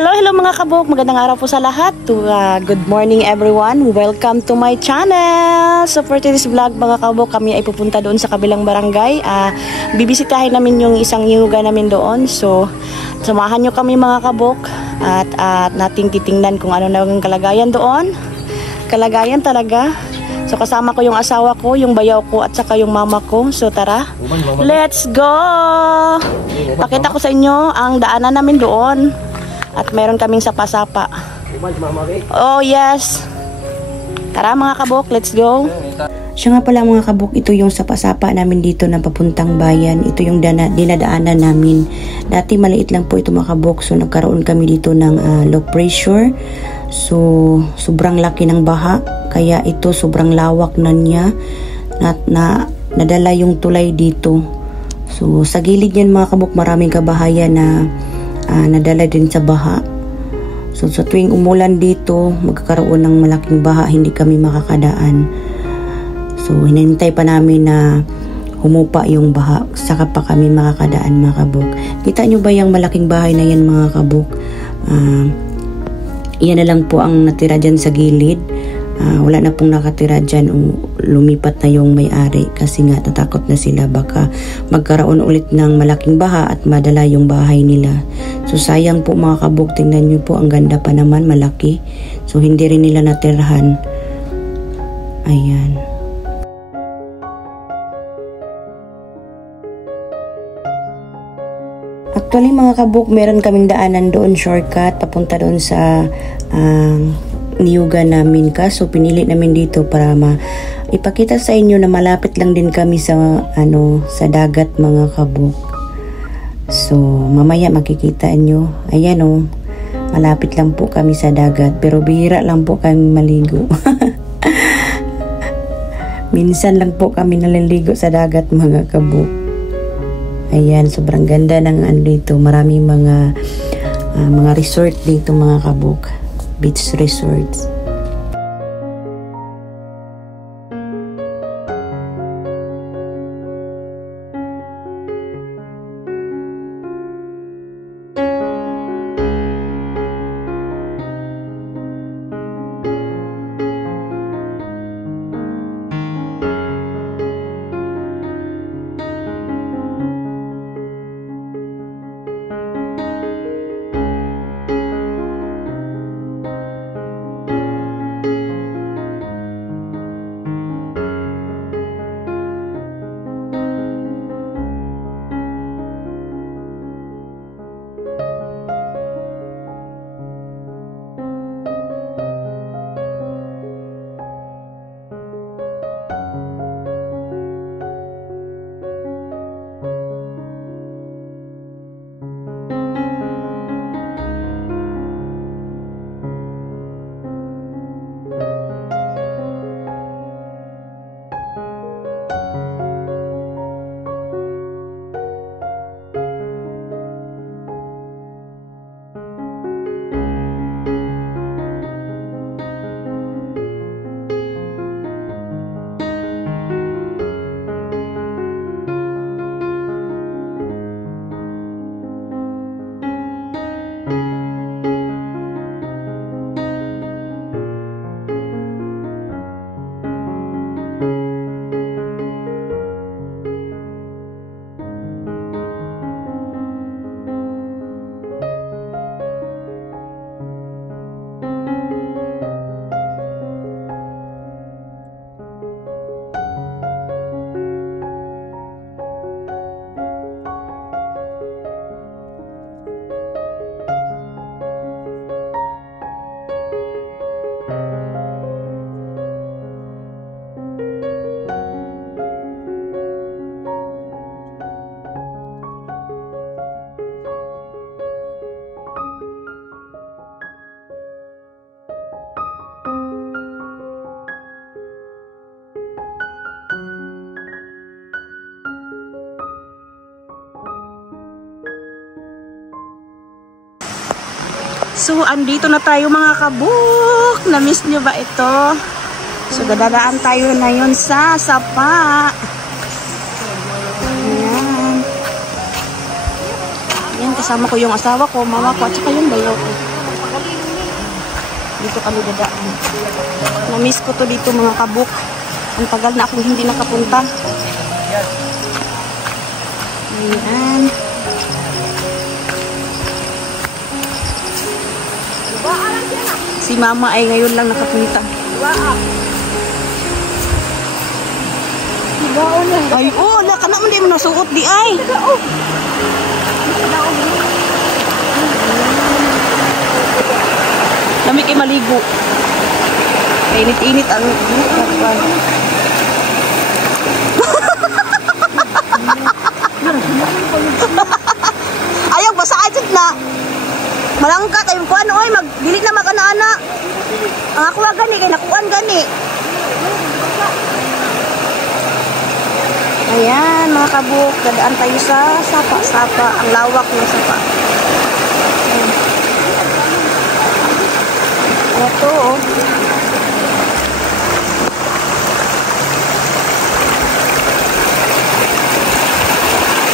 Hello mga kabuk, magandang araw po sa lahat. Good morning everyone. Welcome to my channel. So for today's vlog mga kabuk, kami ay pupunta doon sa kabilang barangay. Bibisitahin namin yung isang yuga namin doon. So samahan nyo kami mga kabuk at nating titingnan kung ano na ang kalagayan doon. Kalagayan talaga. So kasama ko yung asawa ko, yung bayaw ko at saka yung mama ko. So tara, let's go! Pakita ko sa inyo ang daanan namin doon. At meron kaming sapa-sapa. Oh yes. Tara mga kabuk, let's go. Siya nga pala mga kabuk, ito yung sapa-sapa namin dito na papuntang bayan. Ito yung dinadaanan namin. Dati maliit lang po ito mga kabuk. So nagkaroon kami dito ng low pressure. So sobrang laki ng baha. Kaya ito sobrang lawak na niya. Nadala yung tulay dito. So sa gilid yan mga kabuk, maraming kabahayan na nadala din sa baha. So sa tuwing umulan dito, magkakaroon ng malaking baha, hindi kami makakadaan. So hinintay pa namin na humupa yung baha, saka pa kami makakadaan mga kabuk. Kita nyo ba yung malaking bahay na yan mga kabuk? Yan na lang po ang natira dyan sa gilid. Wala na pong nakatira dyan, lumipat na yung may-ari kasi nga tatakot na sila baka magkaroon ulit ng malaking baha at madala yung bahay nila. So sayang po mga kabuk, tingnan nyo po, ang ganda pa naman, malaki. So hindi rin nila natirhan. Ayan. Actually mga kabuk, meron kaming daanan doon, shortcut papunta doon sa niyuga namin, kaso pinili namin dito para ipakita sa inyo na malapit lang din kami sa sa dagat mga kabuk. So mamaya makikita nyo, ayan malapit lang po kami sa dagat, pero bihira lang po kami maligo. Minsan lang po kami naliligo sa dagat mga kabuk. Ayan, sobrang ganda ng dito, maraming mga resort dito mga kabuk, beach resorts. So, andito na tayo mga kabuk. Na-miss nyo ba ito? So, dadaan tayo na yun sa sapa. Ayan. Ayan, kasama ko yung asawa ko, mama ko, at saka yung bayaw ko. Dito kami dadaan. Na-miss ko to dito mga kabuk. Ang tagal na akong hindi nakapunta. Ayan. Si mama ay ngayon lang nakapunta. Ay, oh, ka na mo di mo nasuot di ay. Lamig ay maligo. Init-init ang ayaw basa ajud na. Malangka tayo kuan oy magdili na makana-ana. Ang ako gani kay nakuan gani. Ayan mga kabuk, dadaan tayo sa sapa-sapa, ang lawak ng sapa. Ito oh.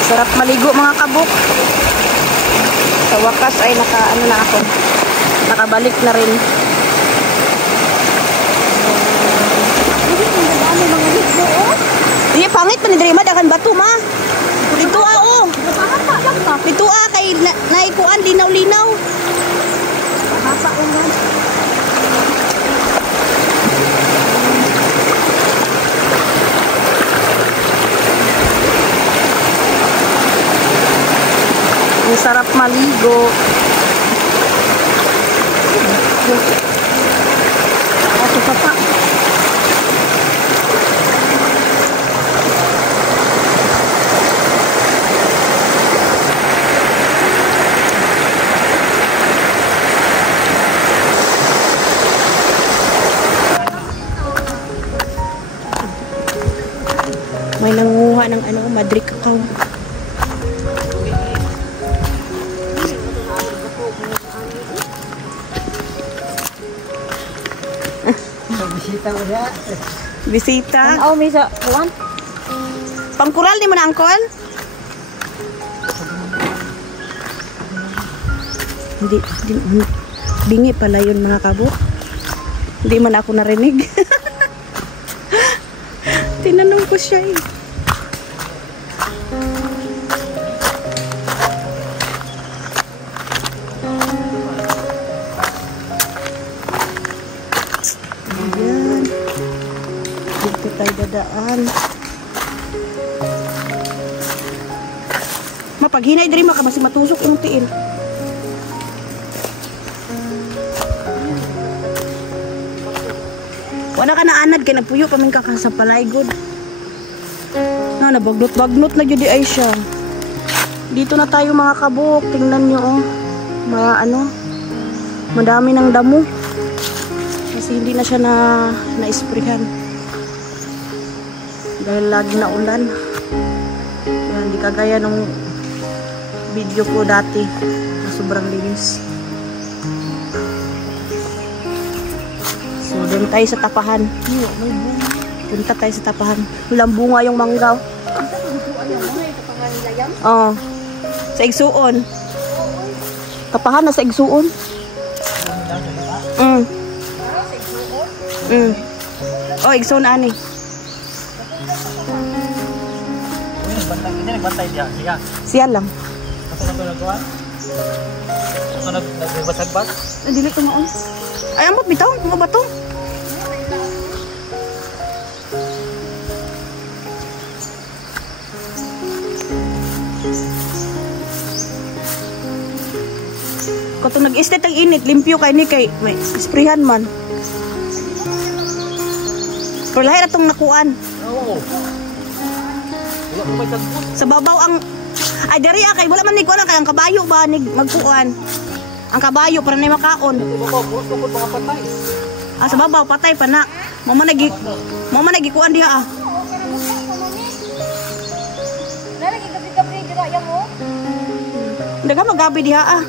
Sarap maligo mga kabuk. Sa wakas ay nakabalik na rin. Di pangit pa ni diri madakan batu ma. Dito oh. Dito kay naikuan linaw-linaw. Hapa ungan. Ang sarap maligo. Ito pa. May nanguha ng Madrid cacao. Bisita. Oh, may sa kuwan. Pangkural di mo na angkol? Hindi, bingi pala yun mga kabuk. Hindi man ako narinig. Tinanong ko siya eh. Ayan. Dito tayo dadaan. Mapaghinay diri maka basi matusok imong tiil. Wala ka na anad kay nagpuyo pa min ka sa palaygod. Na nabagnot-bagnot na gyud di ay siya. Dito na tayo mga kabuk, tingnan niyo oh. Madami ng damo. Kasi hindi na siya na-isprehan. Dahil lagi na ulan. Yan, hindi kagaya nung video ko dati na sobrang linis. So, doon tayo sa tapahan. Punta tayo sa tapahan. Walang bunga yung manggaw. Oo. Sa Igsuon. Tapahan na sa Igsuon. Oh, Igsuon ani. Siya lang. Dili ko maon. Ay, amot bitaw. Mga bato. Kung nag-estate ang init, limpyo kay ni kay may isprehan man. Pero lahir atong nakuan. Oo. Wala ko may tagbot. Sa babaw ang ay diri kay wala man ni kuan kay ang kabayo ba nig magkuan. Ang kabayo para ni makaon. Babaw, puros ko mga patay. Ah sa babaw patay pa na. Mo man nagikuan diha ah. Lalagi gabi-gabi dira yang mo. Daga magabi diha ah.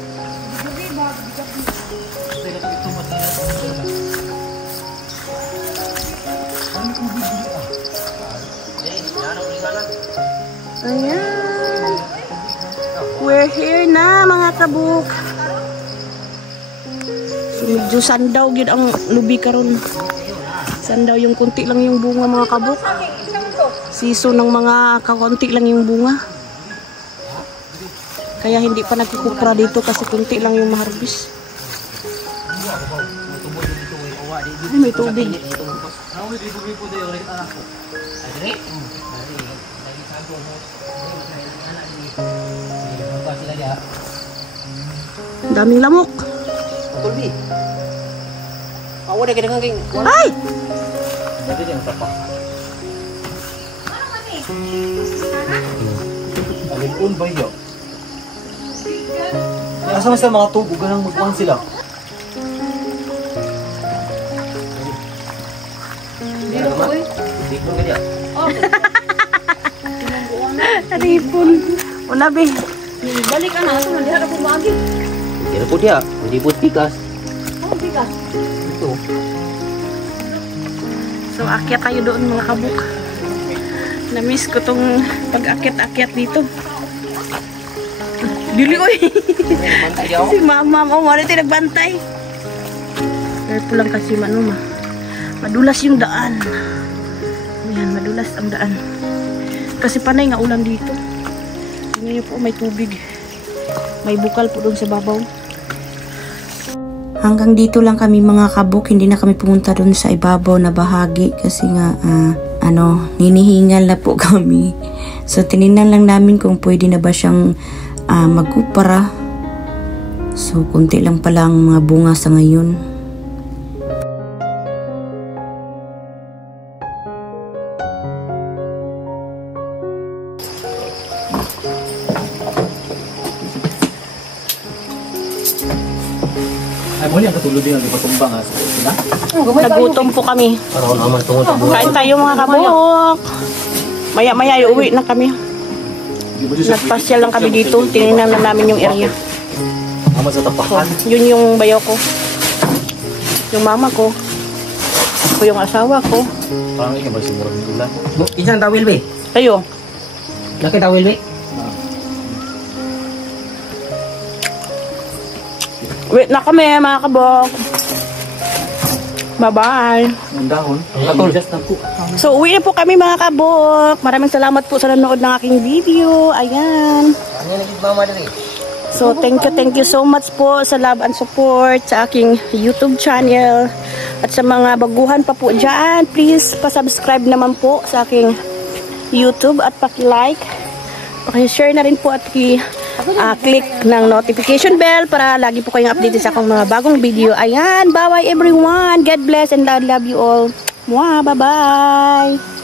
Ayan. We're here na mga kabuk. So Medyo sandaw gyud ang lubi karon. Sandaw yung kunti lang yung bunga mga kabuk. Season ng mga kakunti lang yung bunga. Kaya hindi pa nagkukupra dito kasi kunti lang yung maharbis. Ay, may tubig. Daming lamok. Tulbi. Awa na kita ngaging. Ay! Dito din sa pa. Alipon ba yo? Asa man sa mga tubo ganang magkuhan sila. Dito ka diya. Alipon. Wala be. Balik ka na. Ito na. Diha na po maagi. Kira po diya. Hindi po pikas. Oh, bigas. Ito. So, akyat tayo doon mga kabuk. Na-miss ko tong pag-akyat-akyat dito. Dili, oy! Si mama mo, wala tayo nagbantay. Careful lang kasi madulas yung daan. Ayan, madulas ang daan. Kasi panay nga ulan dito. Tingnan niyo po, may tubig. May bukal po doon sa babaw. Hanggang dito lang kami mga kabuk, hindi na kami pumunta doon sa ibabaw na bahagi kasi nga ninihingal na po kami. So tinignan lang namin kung pwede na ba siyang magkupara. So kunti lang pala ang mga bunga sa ngayon. Ay mo ni ang katulog din ang ipatumbang ha. Sila. Nagutom po kami. Para naman tungod sa buhay. Kain tayo mga kabuk. Maya-maya uwi na kami. Nagpasyal lang kami dito. Tinignan na namin yung area. Mama sa tapakan. Yun yung bayaw ko. Yung mama ko. Ako yung asawa ko. Parang ikaw ba siguro ng ulan? Isang tawil be? Kayo. Laki tawil be? Wait na kami mga kabuk. Bye-bye. Ang dahon. Ang just na po. So uwi na po kami mga kabuk. Maraming salamat po sa nanood ng aking video. Ayan. Ano yung mama dali? So thank you so much po sa love and support sa aking YouTube channel. At sa mga baguhan pa po dyan, please pa-subscribe naman po sa aking YouTube at paki-like. Paki-share na rin po at click ng notification bell para lagi po kayong updated sa akong mga bagong video. Ayan, bye-bye everyone. God bless and I love you all. Mwah, bye-bye.